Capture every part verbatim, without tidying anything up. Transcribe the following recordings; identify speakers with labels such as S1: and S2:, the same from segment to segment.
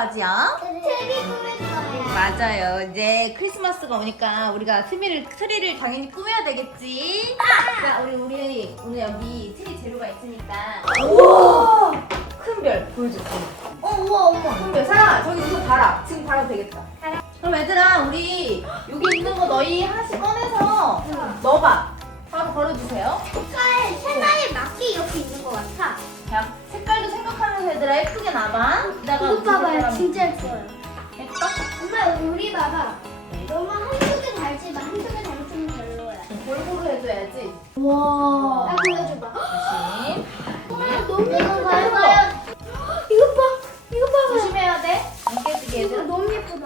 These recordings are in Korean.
S1: 하지요?
S2: 트리 꾸밀 거예요.
S1: 맞아요. 이제 크리스마스가 오니까 우리가 트리를, 트리를 당연히 꾸며야 되겠지? 자, 우리, 우리 오늘 여기 트리 재료가 있으니까. 우와! 큰 별 보여줄게.
S2: 어, 우와, 엄마.
S1: 큰 별. 사랑아, 저기 우선 달아. 지금 달아도 되겠다. 그럼 얘들아, 우리 여기 있는 거 너희 하나씩 꺼내서 넣어봐. 바로 걸어주세요.
S2: 색깔, 색깔에 맞게 이렇게 있는 것 같아.
S1: 자, 색깔도 생각하면서 얘들아 예쁘게 놔봐. 이따가
S2: 이거 봐봐요.
S1: 들어가면
S2: 진짜 예뻐요.
S1: 예뻐?
S2: 엄마, 우리 봐봐. 너무 한두 개 달지만 한두 개 달면 별로야.
S1: 골고루 해줘야지.
S2: 와. 나 보여줘봐.
S1: 조심.
S2: 엄마, 너무 예뻐요. 이거 봐. 이거 봐봐.
S1: 조심해야 돼. 안 깨지게
S2: 이거
S1: 얘들아.
S2: 너무 예쁘다.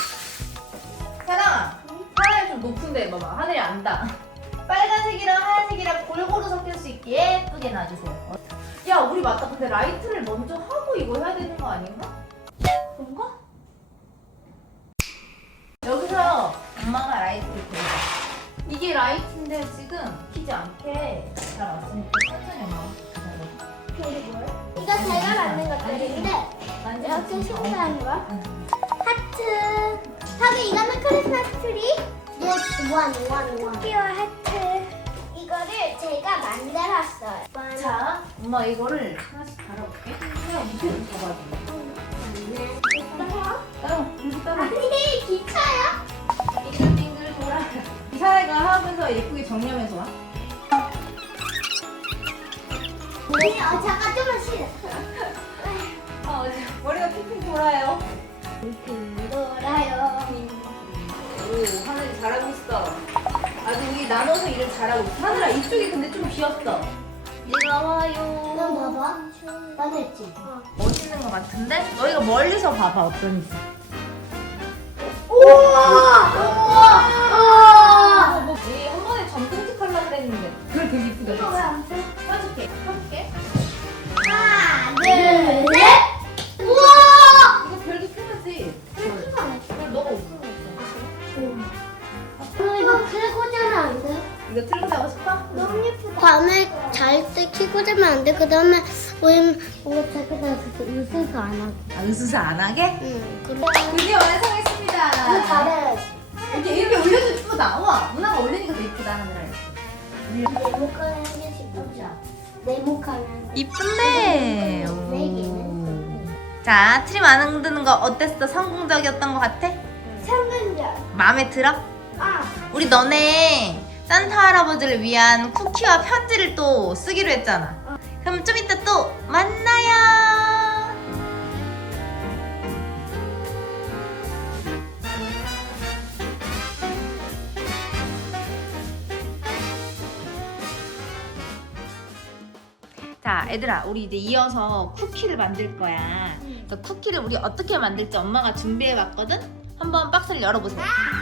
S1: 사랑아, 하늘이 좀 높은데 봐봐. 하늘이 안다. 빨간색이랑 하얀색이랑 골고루 섞일 수 있게 예쁘게 놔주세요. 야, 우리 맞다. 근데 라이트를 먼저 하고 이거 해야 되는 거 아닌가? 그런가? 여기서 엄마가 라이트를 켜줘. 이게 라이트인데 지금 키지 않게 잘 왔으니까 천천히 엄마.
S2: 이게 뭐야? 이거 제가 만든 것들인데 이렇게 신기한 거야? 하트. 다음에 이거는 크리스마스 트리. Yes, one, one, one. 토끼와 하트. 이거를 제가 만들었어요.
S1: 자, 엄마 이거를 하나씩 달아볼게. 그냥 밑에 좀 잡아줘. 따라, 이렇게 따라.
S2: 아니, 기차야?
S1: 빙글빙글 돌아. 이사회가 하면서 예쁘게 정리하면서 와.
S2: 아니, 어, 잠깐 좀만 쉬자.
S1: 아, 어제 머리가 핑핑 돌아요.
S2: 빙 돌아요.
S1: 오, 하늘이 잘하고 있어. 아주 우리 나눠서 일을 잘하고 있어. 하늘아, 이쪽이 근데 좀 비었어. 이리 나와요.
S2: 넌 봐봐. 난 했지.
S1: 멋있는 것 같은데? 너희가 멀리서 봐봐, 어떤지.
S2: 우와! 우와!
S1: 뭐, 이 한 번에 전등지 컬러 했는데. 그걸 되게 이쁘다.
S2: 이거 왜 안 돼?
S1: 펴줄게, 펴줄게.
S2: 하나, 둘, 셋! 우와!
S1: 이거 별도 펴야지.
S2: 큰거 안 했어.
S1: 그럼 너가 웃는 거 있어.
S2: 그럼 이거 들고 자면 안 돼?
S1: 이거 틀고 자고 싶어?
S2: 너무 예쁘다. 밤에 잘 때 키고 자면 안 돼. 그 다음에 우린 이거 자기가 웃어서 안 하고.
S1: 아, 으스스 안 하게?
S2: 응. 그래.
S1: 드디어 완성했습니다.
S2: 이거 잘해야지.
S1: 이렇게, 이렇게 올려도 이쁘다. 와, 누나가 올리니까 더 이쁘다, 하늘아.
S2: 네모칸 한 개씩 보자. 네모칸 한 개.
S1: 이쁜데.
S2: 네 개는?
S1: 자, 트리 만드는 거 어땠어? 성공적이었던 것 같아?
S2: 상근자.
S1: 마음에 들어?
S2: 아.
S1: 우리 너네 산타 할아버지를 위한 쿠키와 편지를 또 쓰기로 했잖아. 그럼 좀 이따 또 만나요. 자, 얘들아, 우리 이제 이어서 쿠키를 만들 거야. 그래서 쿠키를 우리 어떻게 만들지 엄마가 준비해봤거든? 한번 박스를 열어보세요.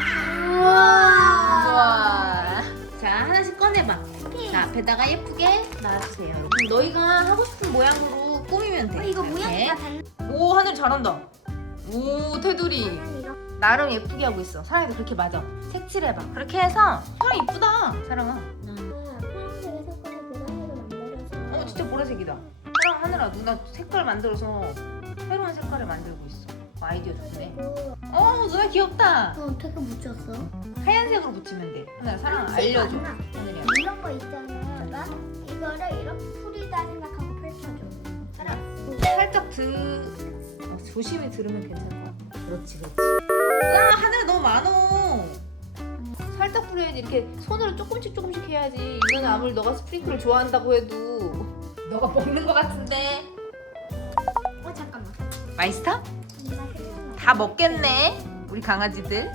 S2: 우와.
S1: 우와. 자, 하나씩 꺼내봐. 자, 앞에다가 예쁘게 놔주세요. 음, 너희가 하고 싶은 모양으로 꾸미면 돼.
S2: 어, 이거 모양이 다
S1: 이렇게.
S2: 달라.
S1: 오, 하늘 잘한다. 오, 테두리.
S2: 이거.
S1: 나름 예쁘게 하고 있어. 사랑이도 그렇게 맞아. 색칠해봐. 그렇게 해서 사랑 이쁘다. 사랑아.
S2: 파란색의 색깔을 보라색으로 만들어서.
S1: 어, 진짜 보라색이다. 사랑 하늘아, 누나 색깔 만들어서 새로운 색깔을 만들고 있어. 어, 아이디어 좋네.
S2: 그리고
S1: 어, 누나 귀엽다.
S2: 어, 어떻게 묻혔어?
S1: 하얀색으로 붙이면 돼. 하늘아, 사랑
S2: 하얀색
S1: 알려줘.
S2: 맞나?
S1: 하늘이야.
S2: 이런 거 있잖아. 봐. 이거를 이렇게 풀이다 생각하고 펼쳐줘.
S1: 사랑. 살짝 드... 어, 조심히 들으면 괜찮을 것 같아. 그렇지, 그렇지. 아, 하늘 너무 많어. 살짝 뿌려야지. 이렇게 손으로 조금씩 조금씩 해야지. 이거는 아무리 너가 스프링클을 좋아한다고 해도 너가 먹는 것 같은데.
S2: 어, 잠깐만.
S1: 맛있어? 다 먹겠네. 우리 강아지들.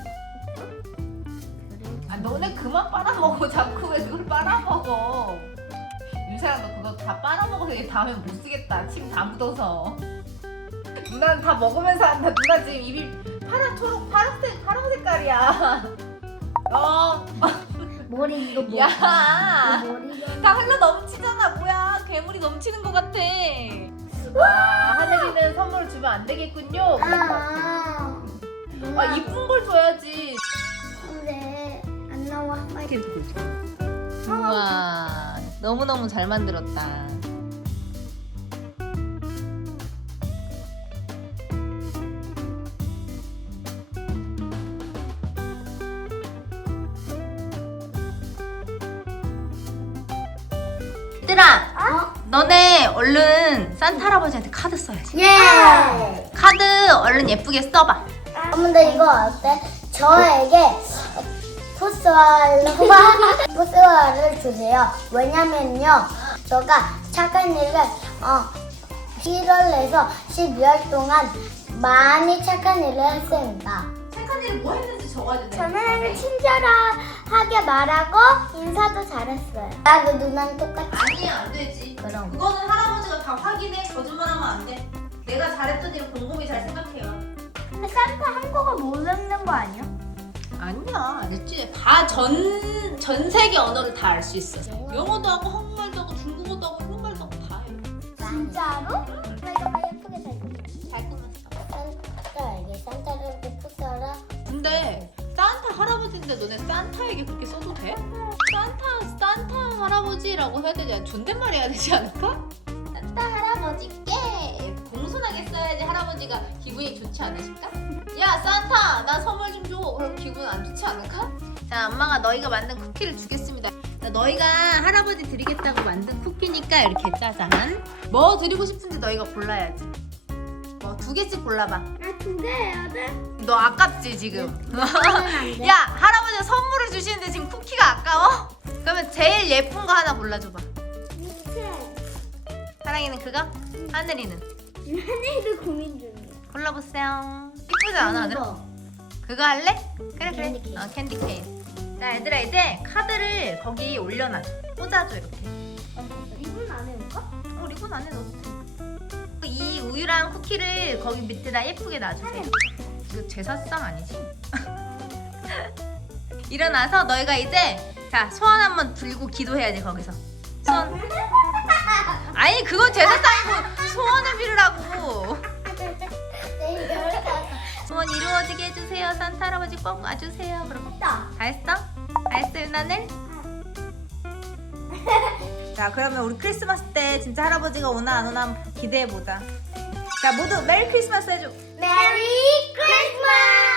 S1: 아, 너네 그만 빨아먹어. 자꾸 왜 그걸 빨아먹어. 윤사랑 너 그거 다 빨아먹어서 얘 다음에 못 쓰겠다. 침 다 묻어서. 누나는 다 먹으면서 한다. 누나 지금 입이 파란 초록 파란색 파란 색깔이야. 어.
S2: 머리 이거 뭐?
S1: 야.
S2: 머리가.
S1: 다 흘러 넘치잖아. 뭐야? 괴물이 넘치는 것 같아. 아, 하늘이는 선물을 주면 안 되겠군요.
S2: 아.
S1: 아, 이쁜 걸 줘야지.
S2: 근데 안 나와.
S1: 이렇게 들고 있어. 우와, 너무너무 잘 만들었다. 우유랑
S2: 어?
S1: 너네 얼른 산타 할아버지한테 카드 써야지.
S2: 예.
S1: 카드 얼른 예쁘게 써봐.
S2: 어, 근데 이거 어때? 저에게 포스와르와 포스와를 주세요. 왜냐면요, 제가 착한 일을 어 일월에서 십이월 동안 많이 착한 일을 했습니다.
S1: 착한 일 뭐 했는지 적어야 돼.
S2: 저는 친절하게 말하고 인사도 잘했어요. 나 그 누나랑 똑같이.
S1: 아니야, 안 되지.
S2: 그럼.
S1: 그거는 할아버지가 다 확인해. 거짓말하면 안 돼. 내가 잘했던 일 곰곰이 잘 생각해요.
S2: 산타 한국어 모르는 거 아니야?
S1: 아니야, 안 했지. 다 전, 전 세계 언어를 다 알 수 있어. 영어도 하고 한국말도 하고 중국어도 하고 일본말도 하고 다 해.
S2: 진짜로? 나 이거 예쁘게 잘 그렸어.
S1: 잘 끝났어.
S2: 산타에게 산타를 포스와라.
S1: 근데 산타 할아버지인데 너네 산타에게 그렇게 써도 돼? 산타, 산타 할아버지라고 해야 되지 않 존댓말 해야 되지 않을까? 산타 할아버지께 공손하게 써야지 할아버지가 기분이 좋지 않으실까? 야 산타 나 선물 좀 줘. 그럼 기분 안 좋지 않을까? 자 엄마가 너희가 만든 쿠키를 주겠습니다. 자, 너희가 할아버지 드리겠다고 만든 쿠키니까 이렇게 짜잔. 뭐 드리고 싶은지 너희가 골라야지. 뭐 두 개씩 골라봐.
S2: 나두 개 해야 돼?
S1: 너 아깝지 지금?
S2: 안 돼.
S1: 야 할아버지가 선물을 주시는데 지금 쿠키가 아까워? 그러면 제일 예쁜 거 하나 골라줘봐.
S2: 밑에.
S1: 사랑이는 그거? 하늘이는?
S2: 하늘도 고민 중이야.
S1: 골라보세요. 이쁘지 않아 하늘? 그거 할래? 그래 그래.
S2: 캔디 케이스.
S1: 어 캔디 케이스. 자 얘들아 이제 카드를 거기 올려놔줘. 꽂아줘 이렇게.
S2: 리본 안 해볼까?
S1: 어 리본 안에 넣어도 돼. 이 우유랑 쿠키를 거기 밑에다 예쁘게 놔주세요. 이거 제사상 아니지? 일어나서 너희가 이제 자 소원 한번 들고 기도해야지 거기서. 소원. 아니 그건 제사상이고 소원을 빌으라고. 소원 이루어지게 해주세요. 산타 할아버지 꼭 와주세요. 그럼 다 했어? 다 했어 유나는? 자 그러면 우리 크리스마스 때 진짜 할아버지가 오나 안 오나 한번 기대해보자. 자 모두 메리 크리스마스 해줘.
S2: 메리 크리스마스!